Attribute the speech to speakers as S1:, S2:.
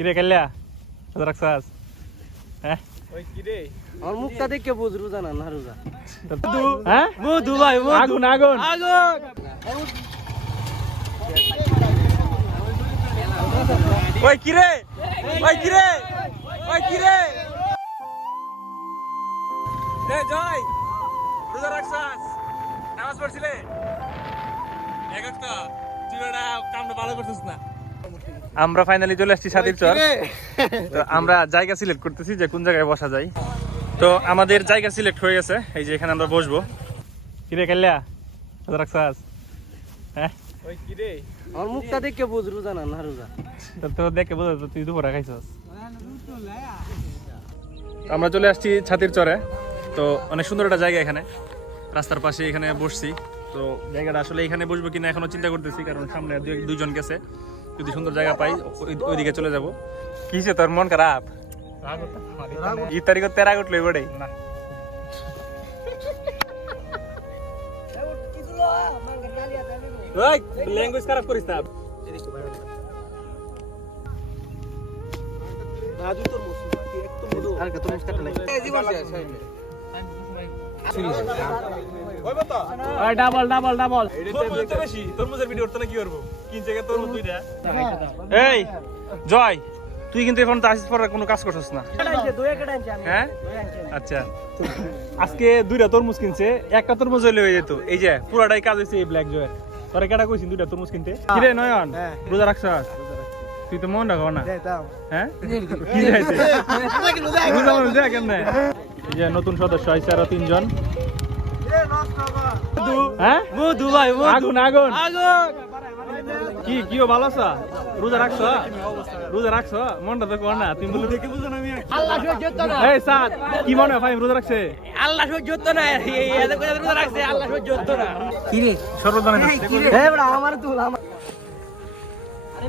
S1: কিরে খেললা রোজা রাখছাস? হ্যাঁ?
S2: আমার মুখটা দেখে বুঝ রোজা না না রোজা।
S1: হ্যাঁ?
S2: মধু ভাই
S1: আগুন আগুন। ওই কিরে? ওই কিরে? ওই কিরে? এ জয়! রোজা রাখছাস? নামাজ পড়ছিলে? এক একটা তুই এটা কামটা ভালো করছিস না। আমরা ফাইনালি চলে আসছি সাদির চর। তো আমরা জায়গা সিলেক্ট করতেছি যে কোন জায়গায় বসা যায়। তো আমাদের জায়গা সিলেক্ট হয়ে গেছে। এই যে এখানে আমরা বসবো। কিরে রোজা রাখছাস? হ্যাঁ?
S2: আমার মুখটা দেখে বুঝ রোজা না না রোজা?
S1: তো দেখে বোঝা তুই দুপুরে খাইছস? আমরা চলে আসছি ছাতির চরে। তো অনেক সুন্দর একটা জায়গা এখানে। রাস্তার পাশে এখানে বসছি। তো জায়গাটা আসলে এখানে বসবো কিনা এখনও চিন্তা করতেছি কারণ সামনে দুজন গেছে। যদি সুন্দর জায়গা পাই ওইদিকে চলে যাব। কিসে তোর মন খারাপ? ই তারিখ তেরা উঠল এবারে। ল্যাঙ্গুয়েজ খারাপ করিস না।
S2: আর কত মুখটা লাগে
S1: ডাবল ডাবল ডাবল বেশি তরমুজের ভিডিও করতে না কি করব তিন তরমুজ দুইটা এই জয় তুই কিন্তু এখন আসিস পর কোনো কাজ করছিস না। হ্যাঁ? আচ্ছা। আজকে দুইটা তরমুজ কিনছে একটা তরমুজ হইলে হয়ে যেত। এই যে পুরাটাই কাজ হয়েছে এই ব্ল্যাক জয় তোরা কেটা কইছিস দুইটা তরমুজ কিনতে? কিরে নয়ন রোজা রাখছ। তুই তো মন রাখো না। হ্যাঁ? কি রোজা কেমনে? এই যে নতুন সদস্য আইছে আরও তিনজন। হ্যাঁ
S2: মধু ভাই
S1: আগুন আগুন
S2: আগুন
S1: কি কি ও ভালো আছো রোজা রাখছো রোজা রাখছো মনটা তো কর না তুমি বলে দেখে বুঝো না আমি
S2: আল্লাহ সহ্য না
S1: এই সাদ কি মনে হয় রোজা রাখছে
S2: আল্লাহ সহ্য না এই এত করে রোজা রাখছে আল্লাহ সহ্য না কি রে
S1: সর্বদানে
S2: হে বড় আমার তুল আমার এই